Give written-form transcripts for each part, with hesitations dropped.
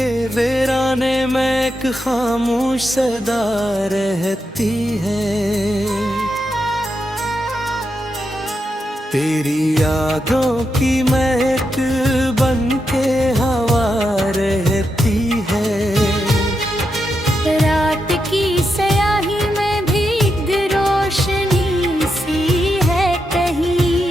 के वीराने में एक खामोश सदा रहती है। तेरी यादों की महक बन के हवा रहती है। रात की स्याही में भी एक रोशनी सी है कहीं।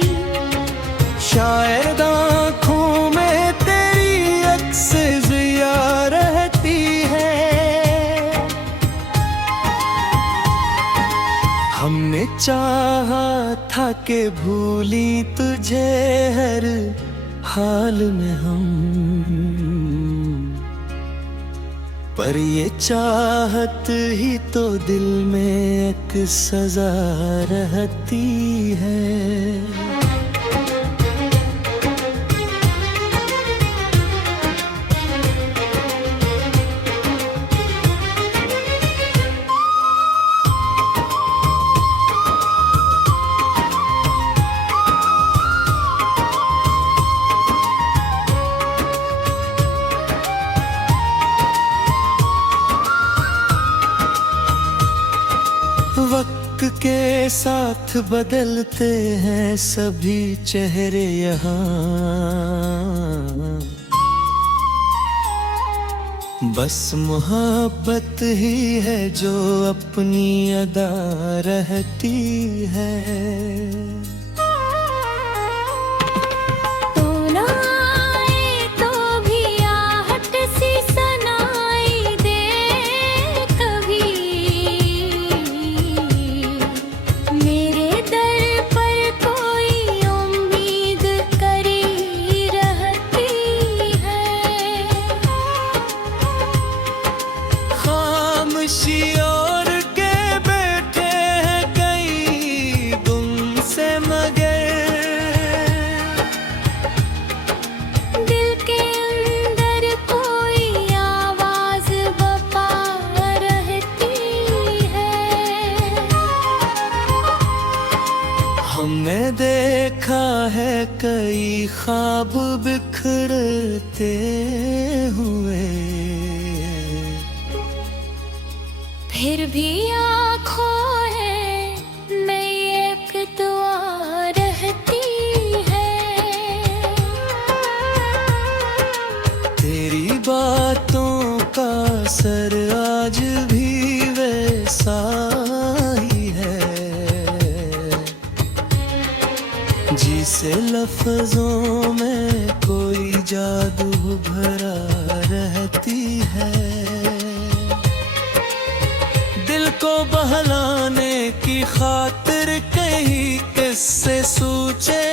शायद आँखों में तेरी अक्स जिया रहती है। हमने चाहा था कि भूली तुझे हर हाल में हम, पर ये चाहत ही तो दिल में एक सजा रहती है। वक्त के साथ बदलते हैं सभी चेहरे यहाँ, बस मोहब्बत ही है जो अपनी अदा रहती है। और के बैठे हैं कई गुम से मगर, दिल के अंदर कोई आवाज वफा रहती है। हमने देखा है कई ख्वाब बिखरते हुए, फिर भी आँखों में एक दुआ रहती है। तेरी बातों का असर आज भी वैसा ही है, जिसे लफ्जों में कोई जादू भरा रहती है। दिल को बहलाने की खातिर कहीं किससे सोचे,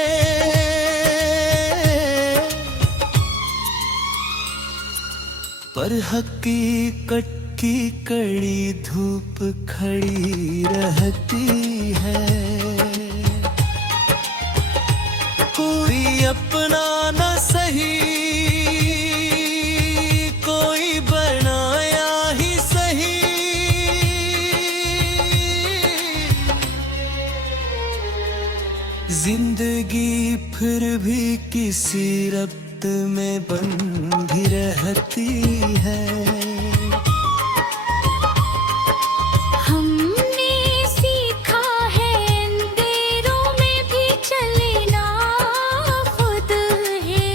पर हकीकत की कड़ी धूप खड़ी रहती है। कोई अपना न सही कोई बनाया ही सही, जिंदगी फिर भी किसी रब्त में बंधी रहती है। हमने सीखा है अंधेरों में भी चलना खुद ही।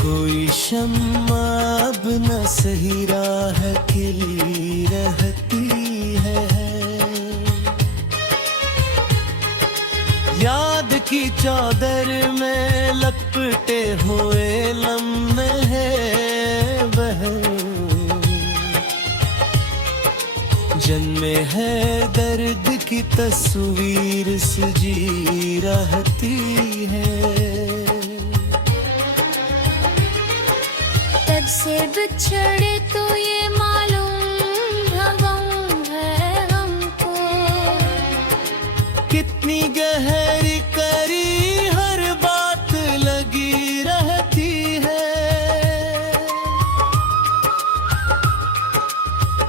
कोई शम्मा अब न सही राह खिली रहती है। याद की चादर में लपटे हुए लम्हे हैं वह, जन्मे है दर्द की तस्वीर सजी रहती है। तब से बिछड़े तो ये मालूम है हमको, कितनी गहरी करी हर बात लगी रहती है।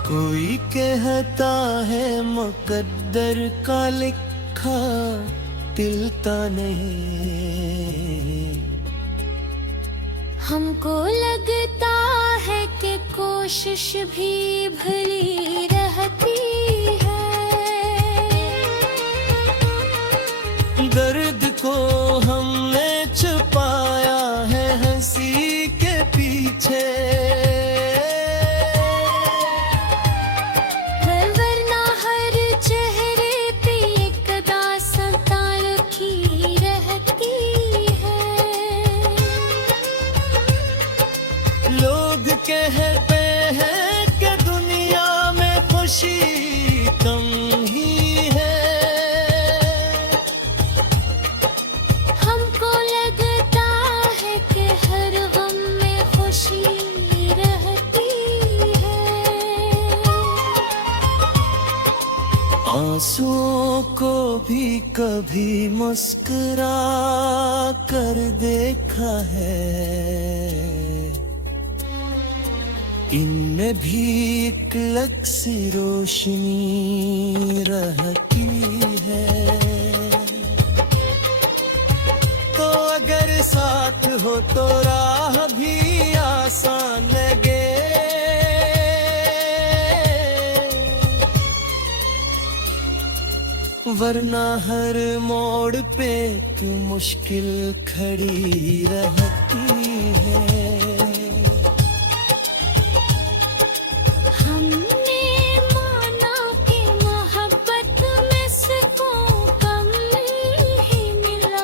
कोई कहता है मुकद्दर का लिखा तिलता नहीं, हमको लगता है कि कोशिश भी भली रहती है। दर्द को हमने छुपाया है हंसी के पीछे, वरना हर चेहरे पे एक दास्तां लिखी रहती है। लोग कहते हैं कि दुनिया में खुशी कम ही है, हमको लगता है कि हर गम में खुशी रहती है। आंसुओं को भी कभी मुस्कुरा कर देखा है, इनमें भी एक अलग सी रोशनी रहती है। तो अगर साथ हो तो राह भी आसान लगे, वरना हर मोड़ पे एक मुश्किल खड़ी रहती है। हमने माना कि मोहब्बत में सुकून कम ही मिला,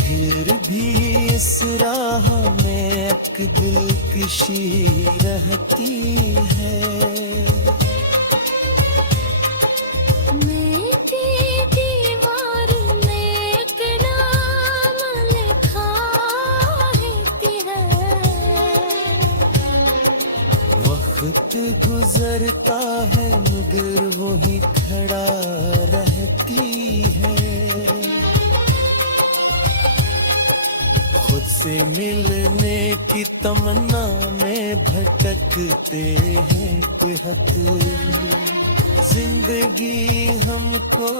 फिर भी इस राह में एक दिलकशी रहती है। मेरी दीवार में एक नाम लिखा है। वक्त गुजरता है मगर वही खड़ा रहती है। खुद से मिलने की तमन्ना में भटकते हैं बेहद, जिंदगी हमको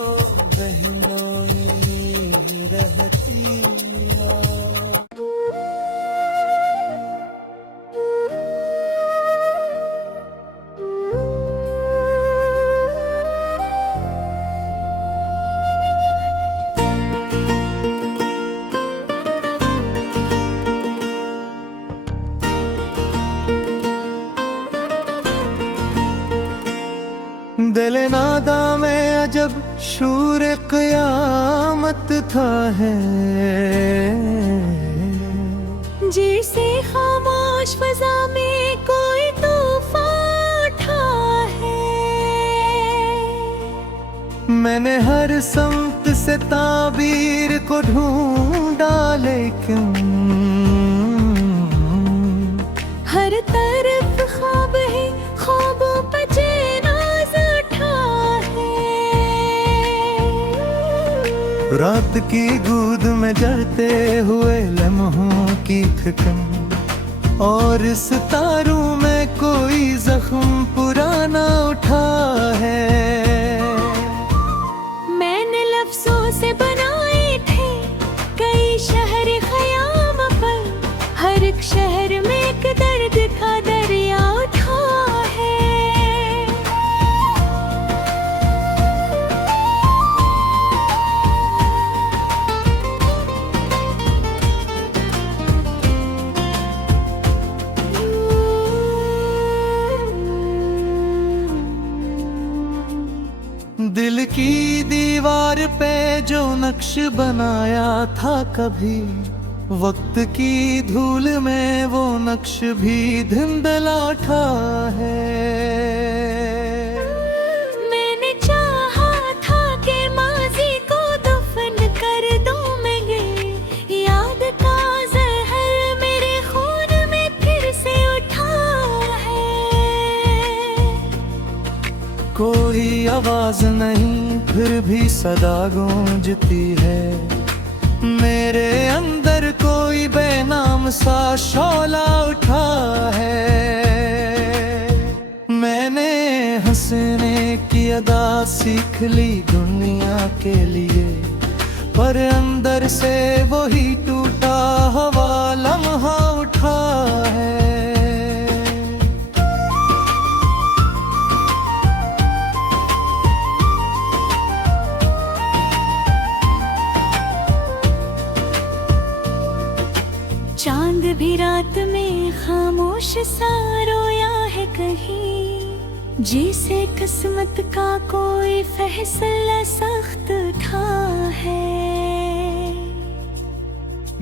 बहनों में रहती है। दिल नादा में अजब शूर क़यामत था है, जैसे खामोश फ़ज़ा में कोई तूफ़ान उठा है। मैंने हर समत से ताबीर को ढूंढा लेकिन हर तरफ ख्वाब है, ख्वाबों पे नाज उठा है। रात की गूद में जलते हुए लम्हों की थिकन, और सितारों में कोई जख्म पुराना उठा है। मैंने लफ्जों से बनाए थे कई शहर ख़याम पर, हर एक शहर में एक दर्द का दरिया उठा है। दिल की दीवार पे जो नक्श बनाया था कभी, वक्त की धूल में वो नक्श भी धुंधला उठा है। मैंने चाहा था कि माज़ी को दफन कर दूं मैं, ये याद का ज़हर मेरे खून में फिर से उठा है। कोई आवाज नहीं फिर भी सदा गूंजती है, मेरे अंदर कोई बेनाम सा शोला उठा है। मैंने हंसने की अदा सीख ली दुनिया के लिए, पर पर अंदर से वही टूटा हुआ लम्हा उठा है। चांद भी रात में खामोश सा रोया है कहीं, जैसे किस्मत का कोई फैसला सख्त था है।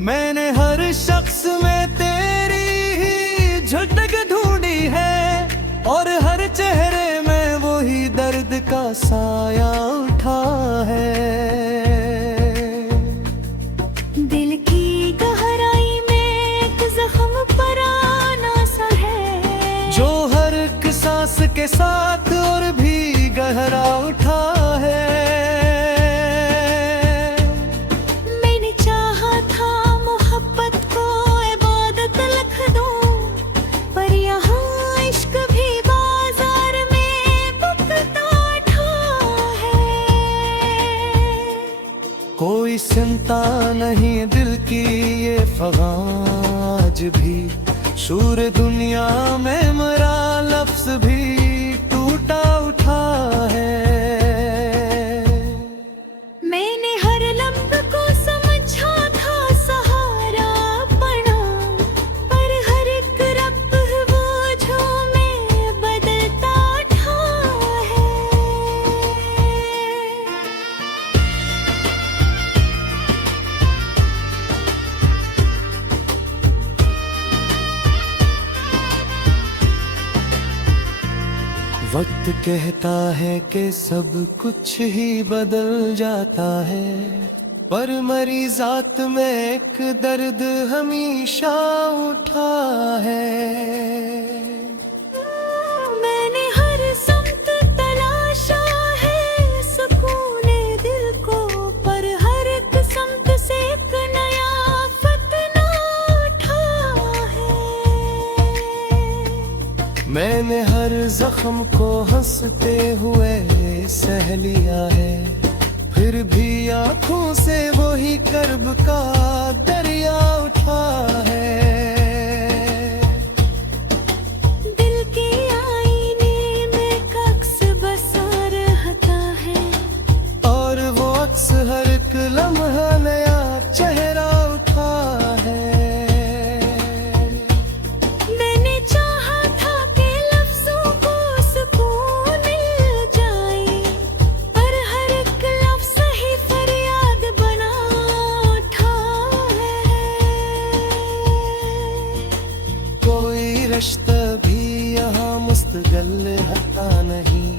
मैंने हर शख्स में तेरी ही झलक ढूंढी है, और हर चेहरे में वही दर्द का साया उठा है। दिल की गहराई में एक जख्म पराना सा है, जो हर एक सांस के साथ और भी गहरा उठा है। मैंने चाहा था मोहब्बत को इबादत लिख दूं, पर यहाँ इश्क भी बाजार में बिकता था है। कोई चिंता नहीं दिल की ये फगाज भी, शूर दुनिया में मरा लफ्ज भी टूटा उठा है। मैंने हर लम्हे को समझा था सहारा बना, पर हर एक रब वो जो मैं बदलता था है। वक्त कहता है कि सब कुछ ही बदल जाता है, पर मरी जात में एक दर्द हमेशा उठा है। मैंने हर समत तलाशा है सुकून दिल को, पर हर एक समत से एक नया फतना उठा है। मैंने हर जख्म को हंसते हुए सह लिया है, फिर भी आंखों से वही कर्ब का दरिया उठा है। दिल के आईने में एक अक्स बसा रहता है, और वो अक्स हर एक लम्हा नया चेहरा उठा है। मैंने चाहा था कि लफ्जों को सुकून मिल जाए, पर हर एक लफ्ज ही फरियाद बना उठा है। कोई रिश्ता भी यहाँ मुस्तकिल हटा नहीं,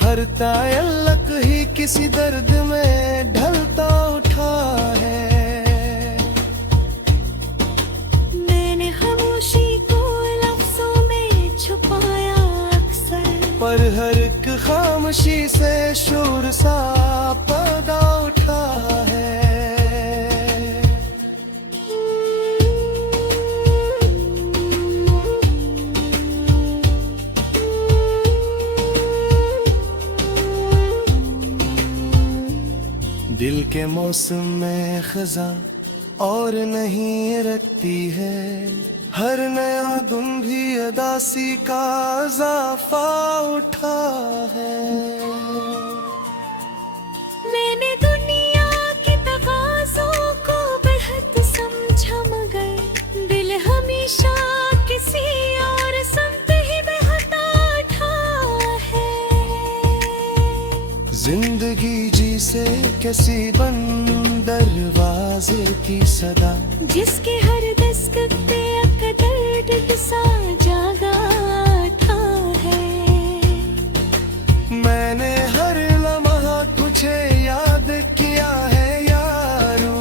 हर ताल्लुक ही किसी दर्द में ढलता उठा है। मैंने खामोशी को लफ्जों में छुपाया अक्सर, पर हर एक खामोशी से शोर सा पैदा उठा है। दिल के मौसम में खजा और नहीं रखती है, हर नया दिन भी अदासी का इजाफा उठा है। मैंने दुनिया की तकाज़ों को बेहद समझा, मगर दिल हमेशा किसी और संत ही बहता था है। जिंदगी जी से किसी बंद दरवाजे की सदा, जिसके हर दस्तक पे एक दर्द सा जागा था है। मैंने हर लम्हा तुझे याद किया है यारो,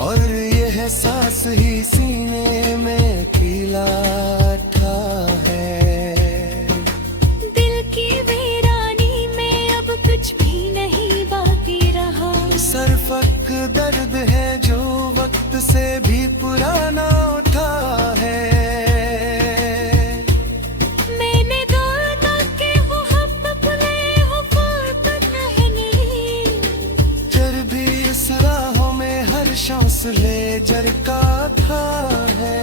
और यह एहसास ही सीने में खिला था है। दिल की वीरानी में अब कुछ भी नहीं बाकी रहा, सरफक दर्द है जो वक्त से भी पुराना उठा है। मैंने दाना के वो हब अपने हुफात नहीं, चर्बी झरका था है।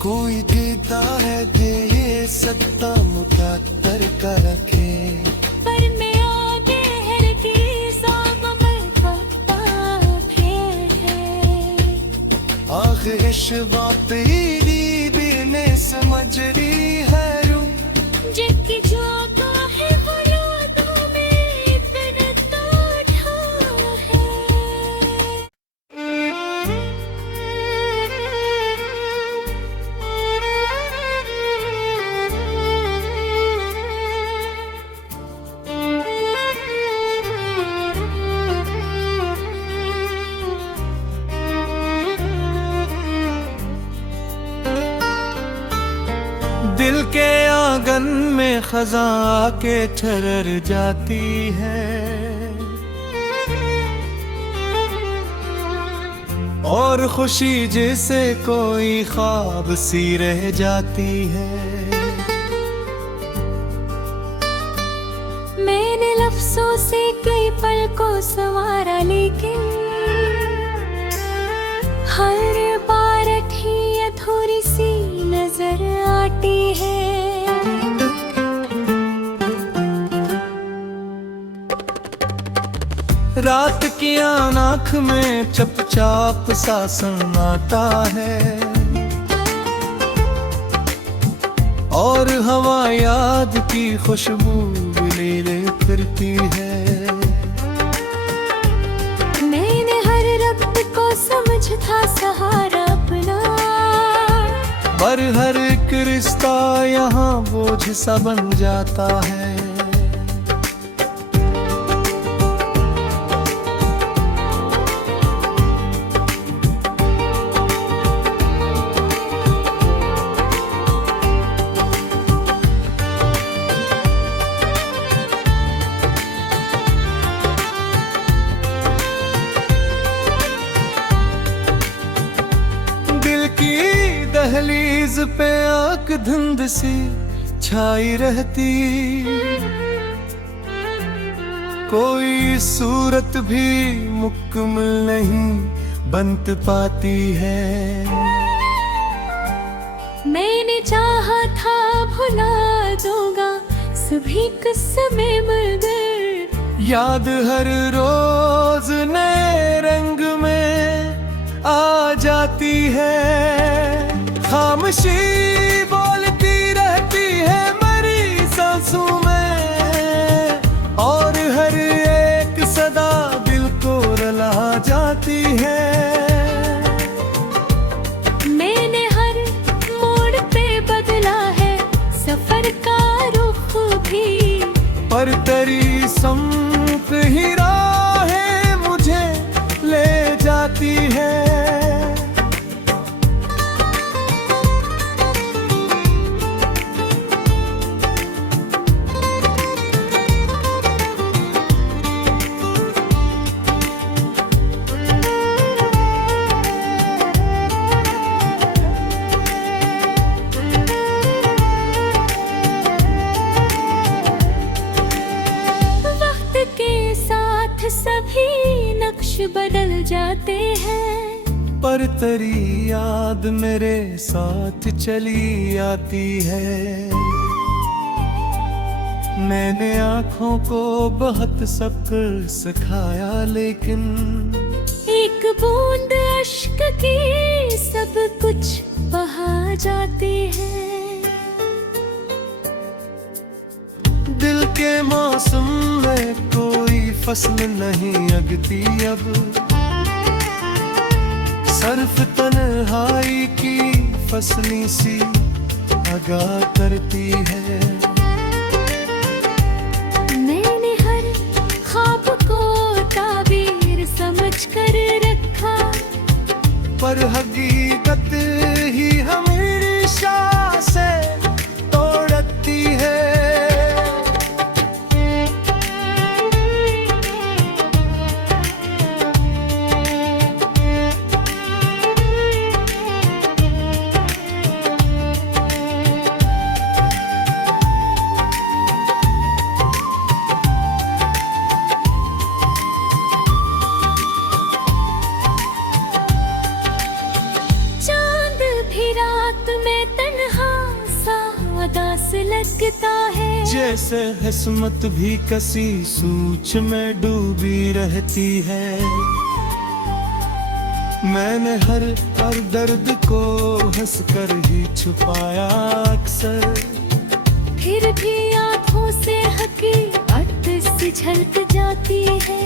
कोई देता है दे ये सत्ता मुकद्दर का रखे, पर मैं आगे हर की साम में करता है। आखिर इस बात तेरी भी ने समझ रही है रू, जिसकी जाता है बुलादों में इतना ताठा है। दिल के आंगन में खज़ां के ठहर जाती है, और खुशी जैसे कोई ख्वाब सी रह जाती है। मैंने लफ्जों से कई पल को संवारा, लेकिन हर बार अठी अधूरी सी नजर आती है। रात की आँख में चपचाप सा सन्नाटा है, और हवा याद की खुशबू ले फिरती है। मैंने हर रब्त को समझ था सहारा अपना, पर हर एक रिश्ता यहाँ बोझ सा बन जाता है। दहलीज पे आंख धुंध सी छाई रहती, कोई सूरत भी मुकम्मल नहीं बन पाती है। मैंने चाहा था भुला दूंगा सभी किस्मे मगर, याद हर रोज नए रंग में आ जाती है। खामोशी बोलती रहती है मरी सांसों में, और हर एक सदा दिल को रुला जाती है। मैंने हर मोड़ पे बदला है सफर का रुख भी, पर तेरी संग ही राहें मुझे ले जाती है। सभी नक्श बदल जाते हैं, पर तेरी याद मेरे साथ चली आती है। मैंने आँखों को बहुत सबक सिखाया, लेकिन एक बूंद अश्क की सब कुछ बहा जाती है। दिल के मौसम में कोई फसल नहीं अगती अब, सर्फ तन्हाई की फसली सी आगा करती है। मैंने हर ख्वाब को ताबीर समझ कर रखा, पर हकीकत ही हमेशा से तोड़ती है। लगता है। जैसे किस्मत भी कसी सूच में डूबी रहती है। मैंने हर दर्द को हंसकर ही छुपाया अक्सर, फिर भी आंखों से हकीकत सी झलक जाती है।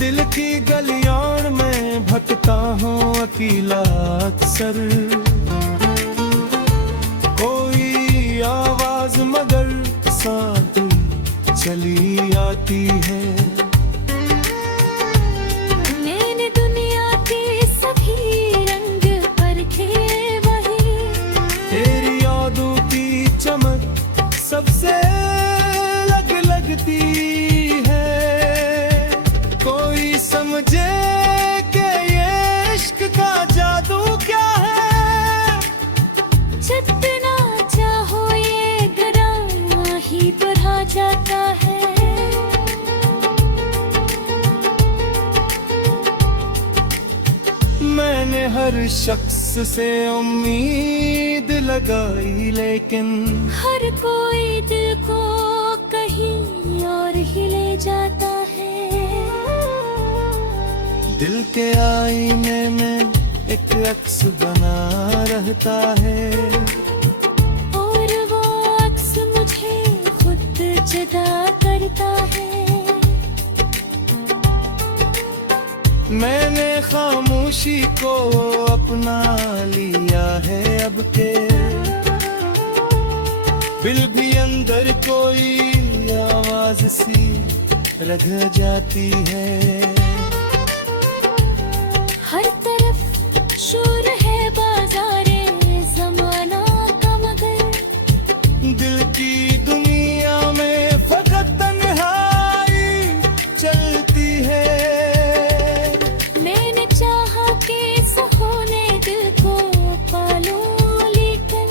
दिल की गलियां में भटका हूँ अकेला अक्सर, कोई आवाज मगर साथ चली आती है। मैंने दुनिया के सभी रंग परखे वही, तेरी यादों की चमक सबसे लगती है। कोई समझे कि ये इश्क का जादू क्या है। जितना चाहो ये डराना ही बढ़ा जाता है। मैंने हर शख्स से उम्मीद लगाई, लेकिन हर कोई दिल को कहीं और ही ले जाता है। दिल के आईने में एक अक्स बना रहता है, और वो अक्स मुझे खुद जुदा करता है। मैंने खामोशी को अपना लिया है अब के, दिल भी अंदर कोई आवाज सी रह जाती है। हर तरफ शोर है बाजारे जमाना का, मगर दिल की दुनिया में फकत तन्हाई चलती है। मैंने चाहा कि सुकूने दिल को पालूं, लेकिन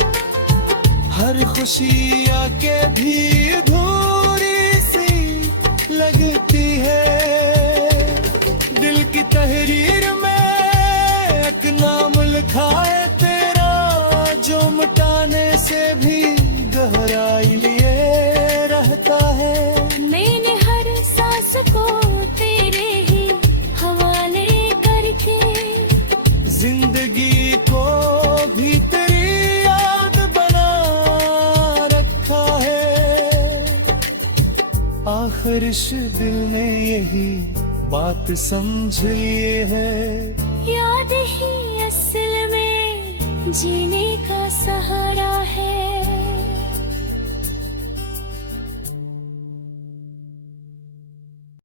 हर खुशी आके भी अधूरी सी लगती है। दिल की तहरीर में एक नाम लिखा है तेरा, जो मिटाने से भी गहराई लिए रहता है। मैंने हर सांस को तेरे ही हवाले करके जिंदगी को भी तेरी याद बना रखा है। आखिर इस दिल ने यही बात समझ लिए है, याद ही असल में जीने का सहारा है।